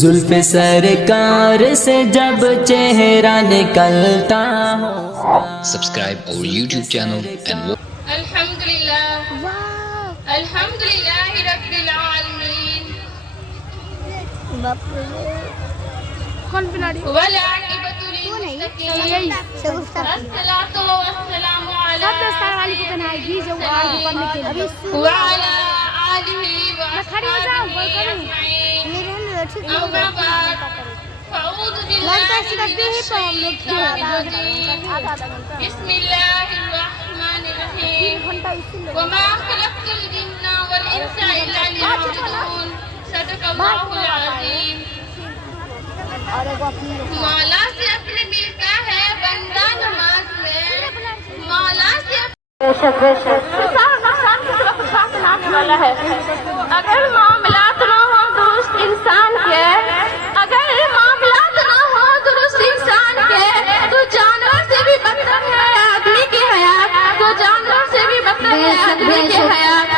زلف سرکار سے جب چہرہ نکلتا ہو. Subscribe our YouTube channel and watch. الحمدللہ الحمدللہ رب العالمین والعاقبۃ للمتقین والصلاۃ والسلام علی وعلی آلہ وصحبہ اجمعین. اما بعد فاعوذ باللہ من الشیطان الرجیم. بسم اللہ الرحمن الرحیم. وما خلقت الجن والانس الا ليعبدون. صدق اللہ العظیم. مولا سے اپنے ملتا ہے بندہ نماز میں. مولا سے اگر معاملات نہ ہو درست انسان کے، اگر معاملات نہ ہو درست انسان کے، تو جانور سے بھی بدتر ہے آدمی کی حیات. تو جانور سے بھی بدتر ہے آدمی کی حیات.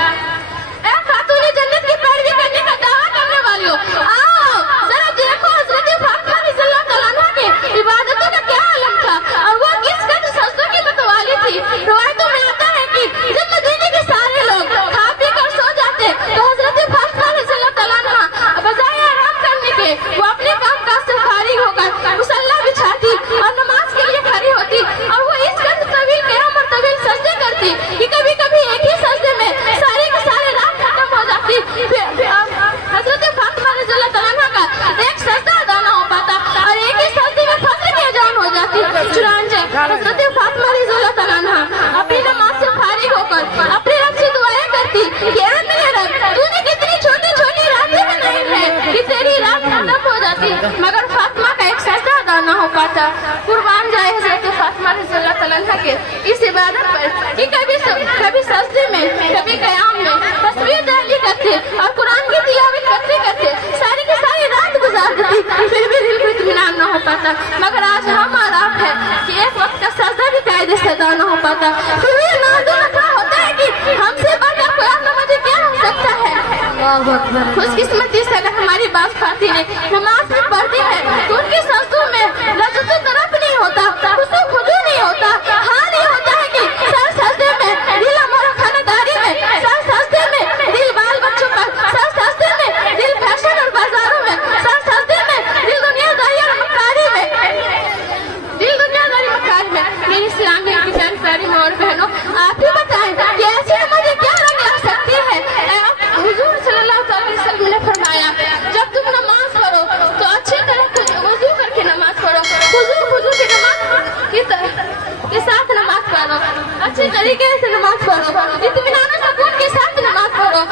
اے خاتون جنت کی پیروی کرنے کا دعویٰ کرنے والیوں، آؤ ذرا دیکھو حضرت فاطمہ رضی اللہ تعالیٰ عنہ کی عبادتوں کا کیا عالم تھا اور وہ کس قدر سجدوں کی متوالی تھی. روایتوں میں آتا ہے کہ جب مدینے کے سارے لوگ کھا پی کر سو جاتے تو حضرت فاطمہ رضی اللہ تعالیٰ عنہ بجائے آرام کرنے کے وہ اپنے کام کاج سے فارغ ہو کر مصلی بچھاتی اور نماز کے لیے کھڑی ہوتی، اور وہ اس قدر طویل قیام اور طویل سجدے کرتی کہ کبھی کبھی ایک ہی سجدے میں سارے کے سارے رات ختم ہو جاتی. حضرت فاطمہ رضی اللہ تعالیٰ عنہ کا ایک سجدہ ادا نہ ہو پاتا اور ایک ہی سجدے میں فجر کی اذان ہو جاتی. چنانچہ حضرت فاطمہ رضی اللہ تعالیٰ عنہ اپنی نماز سے فارغ ہو کر اپنے رب سے دعائیں کرتی کہ اے میرے رب، تو نے کتنی چھوٹی چھوٹی راتیں بنائی ہیں کہ تیری رات ختم ہو جاتی مگر فاطمہ کا ایک سجدہ ادا نہ ہو پاتا. قربان جائے حضرت فاطمہ رضی اللہ تعالیٰ عنہ کے اس عبادت پر کہ کبھی سجدے میں کبھی قیام میں تصویر دہلی کرتے اور قرآن کی تلاوت کرتے کرتے ساری کی ساری رات گزار دیتی، پھر بھی دل کو اطمینان نہ ہو پاتا. مگر آج ہم اور آپ ہے کہ ایک وقت کا سجدہ بھی قاعدے سے ادا نہ ہو پاتا. پھر بھی معلوم کیا ہوتا ہے کہ ہم سے بڑھ کر قرآن نمازی کیا ہو سکتا ہے. خوش قسمتی سے اگر ہماری بات خواتین نماز بھی پڑھتی ہے تو ان کی سجدوں میں لذت و طرف نہیں ہوتا، خشوع و خضوع نہیں ہوتا. ہاں نہیں ہوتا ہے کہ سر سجدے میں دل امور و خانہ-داری میں، سر سجدے میں دل بال بچوں پر، سر سجدے میں دل فیشن اور بازاروں میں، سر سجدے میں دل دنیا داری اور مکاری میں، دل دنیا داری مکاری میں. میری اسلامی کی جان پیاری ماں اور بہنوں، آپ ہی بتائیں کہ ایسی نمازیں کیا رنگ لا سکتی ہے. حضور صلی اللہ علیہ وسلم نے فرمایا جب تم نماز پڑھو تو اچھی طرح وضو کر کے نماز پڑھو، خضوع کی نماز کے ساتھ نماز پڑھو، اچھے طریقے سے نماز پڑھو، اطمینان و سکون کے ساتھ نماز پڑھو.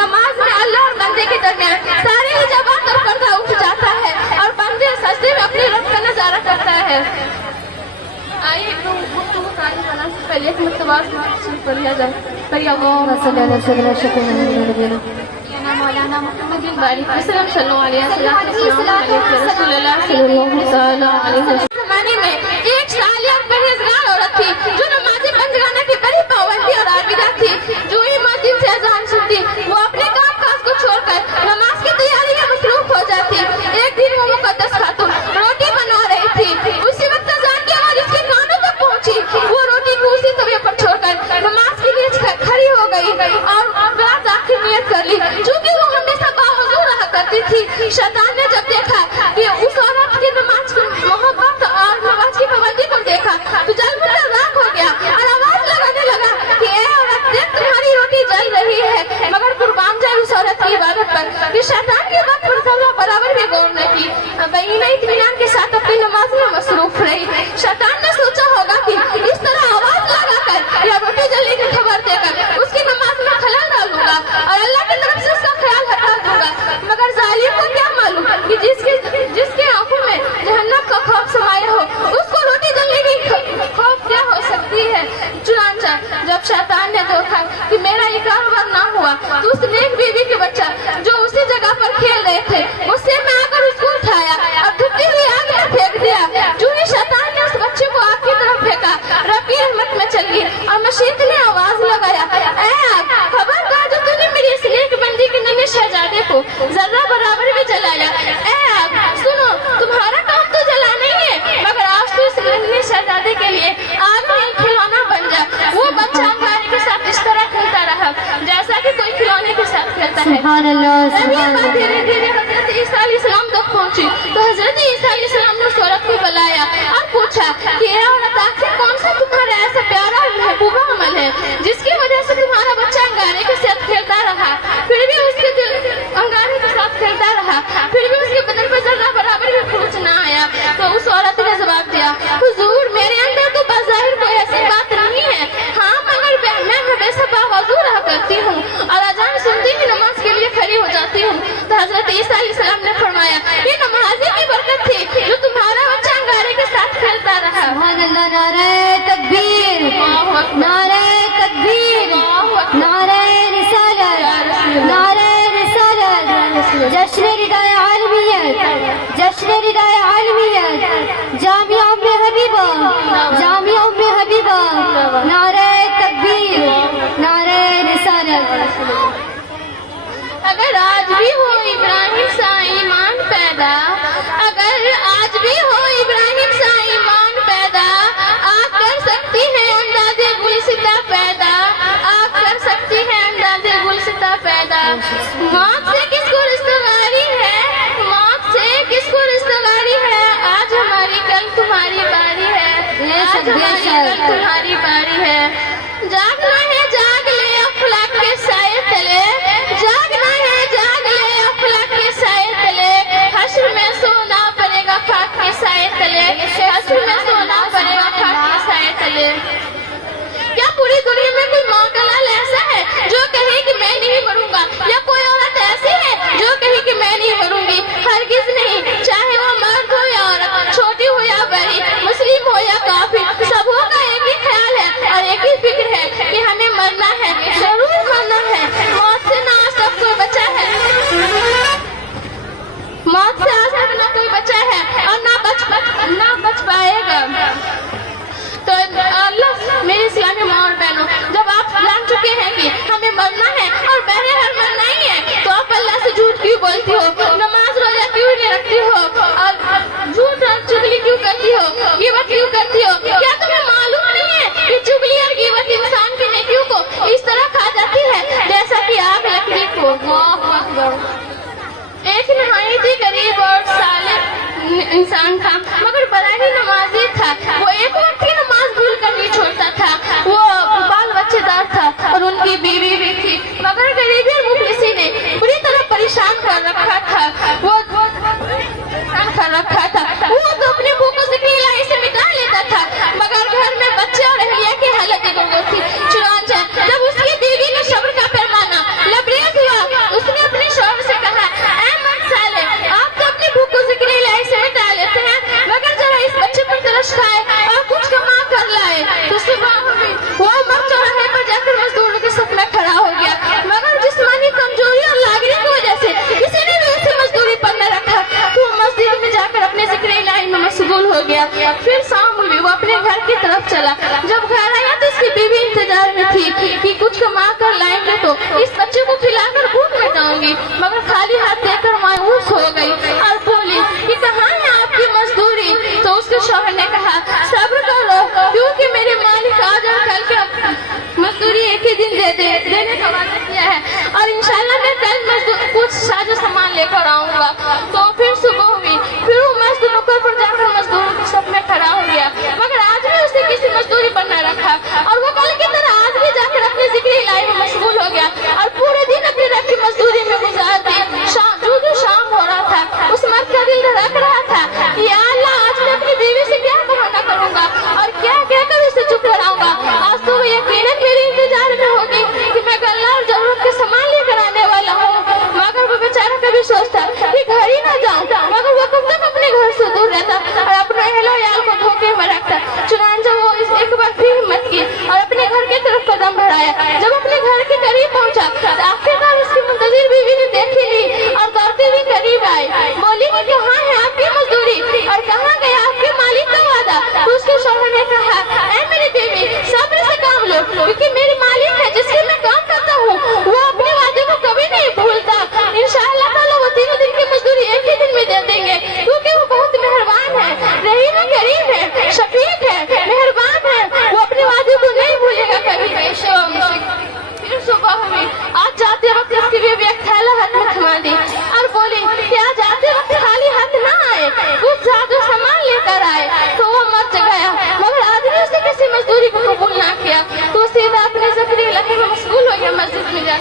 نماز میں اللہ اور بندے کے درمیان سارے حجابات اور پردہ اٹھ جاتا ہے اور بندے سجدے میں اپنے رب کا نظارہ کرتا ہے. آئیے گفتگو کاری بنا سے پہلے ایک مرتبہ پڑھ لیا جائے. اللہم صلی اللہ مولانا محمد الباری وسلم صلی اللہ علیہ وسلم. رسول اللہ صلی اللہ علیہ وسلم زمانے میں ایک صالح اور پرہیزگار عورت تھی جو نمازی پنجگانہ کی بڑی پابندی اور عابدہ تھی. جو ہی مؤذن سے اذان سنتی وہ اپنے کام کاج کو چھوڑ کر نماز کی تیاری میں مصروف ہو جاتی. ایک دن وہ مقدس خاتون روٹی بنا رہی تھی. اسی وقت اذان کی آواز اس کے کانوں تک پہنچی. وہ روٹی کو اسی طویل پر چھوڑ کر نماز کے لیے کھڑی ہو گئی اور بات آخر نیت کر لی. چونکہ وہ ہمیشہ باوضو رہا کرتی تھی، شیطان نے جب دیکھا کہ اس عورت کی نماز کی محبت اور نماز کی پابندی کو دیکھا تو جل بجا راک ہو گیا اور آواز لگانے لگا کہ اے عورت دیکھ تمہاری روٹی جل رہی ہے. مگر قربان جائے اس عورت کی عبادت پر کہ شیطان کی بات پر ذرہ برابر بھی غور نہ کی، بہینہ اطمینان کے ساتھ اپنی نماز میں مصروف رہی. شیطان نے سوچا ہوگا کہ اس طرح آواز لگا کر یا روٹی جلنے کی خبر دے کر اس کی نماز میں خلل ڈالوں گا اور اللہ کی طرف سے اس کا خیال ہٹا دوں گا. مگر ظالم کو کیا معلوم کہ جس کے آنکھوں میں جہنم کا خوف سمایا ہو اس کو روٹی جلنے کی خوف کیا ہو سکتی ہے. چنانچہ جب شیطان نے دیکھا کہ میرا یہ کاروبار نہ ہوا تو اس نیک بیوی کے بچہ جو اسی جگہ پر کھیل رہے تھے اس سے میں آ کر اس کو اٹھایا اور ٹھٹی ہوئی آگ میں پھینک دیا. جو ہی شیطان نے اس بچے کو آگ کی طرف پھینکا رب کی رحمت میں چل گئی اور مشیت نے آواز لگایا اے آگ خبردار جو تم نے میری اس نیک بندی کے ننھے شہزادے کو ذرہ برابر بھی جلایا. اے سبحان اللہ جب یہ سبحان بات اللہ دھیرے دھیرے حضرت عیسیٰ علیہ السلام تک پہنچی تو حضرت عیسیٰ علیہ السلام نے اس عورت کو بلایا اور پوچھا کہ اے عورت آخر کون سا تمہارا ایسا پیارا محبوبہ عمل ہے جس کی وجہ سے تمہارا بچہ انگارے کے ساتھ کھیلتا رہا، پھر بھی اس کے دل انگارے کے ساتھ کھیلتا رہا، پھر بھی اس کے بدن پر ذرہ برابر بھی کھروچ نہ آیا؟ تو اس عورت نے جواب دیا، حضور میرے اندر تو بظاہر کوئی ایسی بات نہیں ہے، ہاں مگر میں ہمیشہ باوضو رہا کرتی ہوں اور اذان سنتی ہی نماز کے لیے کھڑی ہو جاتی ہوں۔ تو حضرت عیسیٰ علیہ السلام نے فرمایا یہ نمازی کی برکت تھی جو تمہارا بچہ انگارے کے ساتھ کھیلتا رہا۔ سبحان اللہ، نعرہ تکبیر، نعرہ تکبیر، نعرہ رسالت، نعرہ رسالت، جشن ردائے عالمیت، جشن ردائے عالمیت، جامعہ ام حبیبہ، جامعہ ام حبیبہ، نعرہ تکبیر، نعرہ رسالت۔ اگر آج بھی ہو ابراہیم سا ایمان پیدا، اگر آج بھی ہو ابراہیم سا ایمان پیدا، آپ کر سکتی ہیں انداز گلستہ پیدا، آپ کر سکتی ہیں انداز گلستہ پیدا۔ موت سے کس کو رشتہداری ہے، موت سے کس کو رشتہداری ہے، آج ہماری کل تمہاری باری ہے، آج ہماری کل تمہاری باری ہے۔ جاگنا ہے جاگ لے افلاک کے سائے تلے، جاگنا ہے جاگ لے افلاک کے سائے تلے، حشر میں سونا پڑے گا خاک کے سائے تلے، حشر میں سونا پڑے گا خاک کے سائے تلے۔ کیا پوری دنیا میں کوئی ماں کا لال ایسا ہے جو کہے کہ میں نہیں مروں گا، یا کوئی عورت ایسی ہے جو کہے کہ میں نہیں مروں گی؟ ہرگز نہیں، چاہے وہ مرد ہو یا عورت، چھوٹی ہو یا بڑی، مسلم ہو یا کافر، سب کا ایک ہی خیال ہے اور ایک ہی فکر ہے کہ ہمیں مرنا ہے، ضرور مرنا ہے۔ موت سے نہ آج تک کوئی بچا ہے، موت سے آج تک نہ کوئی بچا ہے اور نہ بچ پائے گا۔ تو اللہ میرے اسلامی ماں اور بہنوں، جب آپ جان چکے ہیں کہ ہمیں مرنا ہے اور بہرحال مرنا ہی ہے، تو آپ اللہ سے جھوٹ کیوں بولتی ہو، نماز روزہ کیوں نہیں رکھتی ہو، اور جھوٹ اور چگلی کیوں کرتی ہو، غیبت کیوں کرتی ہو؟ کیا تمہیں معلوم نہیں ہے کہ چگلی اور غیبت انسان کی نیکیوں کو اس طرح کھا جاتی ہے جیسا کہ آگ لکڑی کو؟ ایک نہایت ہی غریب اور صالح انسان تھا مگر بڑا ہی نمازی تھا، وہ ایک وقت کی نماز بھول کر نہیں چھوڑتا تھا، وہ بال بچے دار تھا اور ان کی بیوی بھی تھی، مگر غریبی اور مفلسی نے بری طرح پریشان کر رکھا تھا، وہ تو اپنے بھوک کو ذکر الہی سے مٹا لیتا تھا، مگر گھر میں بچے اور اہلیہ کی حالت گڑبڑ تھی۔ چنانچہ جب اس کی بیوی نے صبر کا پیمانہ لبریز ہوا، اس نے اپنے شوہر سے کہا، اے مرد صالح، آپ تو اپنی بھوک کو ذکر الہی سے مٹا لیتے ہیں، مگر ذرا اس بچے پر ترس کھائے اور کچھ کما کر لائے۔ تو صبح ہوئی، وہ مرد چوراہے پر جا کر مزدوروں کے صف میں کھڑا ہو گیا، مگر جسمانی کمزوری اور لاغری کی وجہ سے کسی نے بھی اسے مزدوری پر نہ رکھا، تو وہ مسجد میں جا کر اپنے ذکر الہی میں مشغول ہو گیا۔ پھر شام ہوئی، وہ اپنے گھر کی طرف چلا، جب گھر آیا تو اس کی بیوی انتظار میں تھی کہ کچھ کما کر لائیں گے تو اس بچے کو کھلا کر بھوک مٹاؤں گی، مگر خالی ہاتھ دے کر مایوس ہو گئی اور بولی کہ کہاں ہے آپ کی مزدوری؟ تو اس کے شوہر نے کہا، صبر کرو کیونکہ میرے مالک آج اور کل کا مزدوری ایک ہی دن دینے کا وعدہ کیا ہے، اور انشاءاللہ میں کل کچھ ساز و سامان لے کر آؤں گا۔ تو پھر صبح ہوئی، پھر وہ مزدوروں پر جا کر مزدوروں کے صف میں کھڑا ہو گیا، مگر آج بھی اسے کسی مزدوری پر نہ رکھا، اور وہ کل کی طرح آج بھی جا کر اپنے ذکر الہی میں مشغول ہو گیا اور پورے دن اپنی رکھی مزدوری میں گزار دی۔ جو شام ہو رہا تھا، اس مرد کا دل دھڑک رہا تھا، یا اللہ آج میں اپنی بیوی سے کیا بہانہ کروں گا اور کیا کہہ کر اسے چپ کراؤں گا؟ آج تو وہ یقیناً میرے انتظار میں ہوگی کہ میں غلہ اور ضرورت کے سامان لے کر آنے والا ہوں، مگر وہ بیچارہ کبھی سوچتا کہ گھر ہی نہ جاؤں، مگر وہ کب تک اپنے گھر سے دور رہتا اور اپنے اہل و عیال کو دھوکے میں رکھتا۔ چنانچہ وہ ایک بار پھر ہمت کی اور اپنے گھر کی طرف قدم بڑھایا۔ جب اپنے گھر کے قریب پہنچا تو آخرکار اس کی منتظر بیوی نے دیکھ لی اور دوڑتے ہوئے قریب آئی، بولی کہ کہاں ہے آپ کی مزدوری اور کہاں گیا آپ کے مالک کا وعدہ؟ تو اس کے شوہر نے کہا، اے میری بیوی صبر سے کام لو، کیونکہ میری مالک ہے جس کے میں کام کرتا ہوں، وہ اپنے وعدے کو کبھی نہیں بھولتا، انشاءاللہ تعالیٰ وہ تینوں دن کی مزدوری ایک ہی دن میں دے دیں گے، کیونکہ وہ بہت مہربان ہے، رحیم و کریم ہے، شفیق ہے،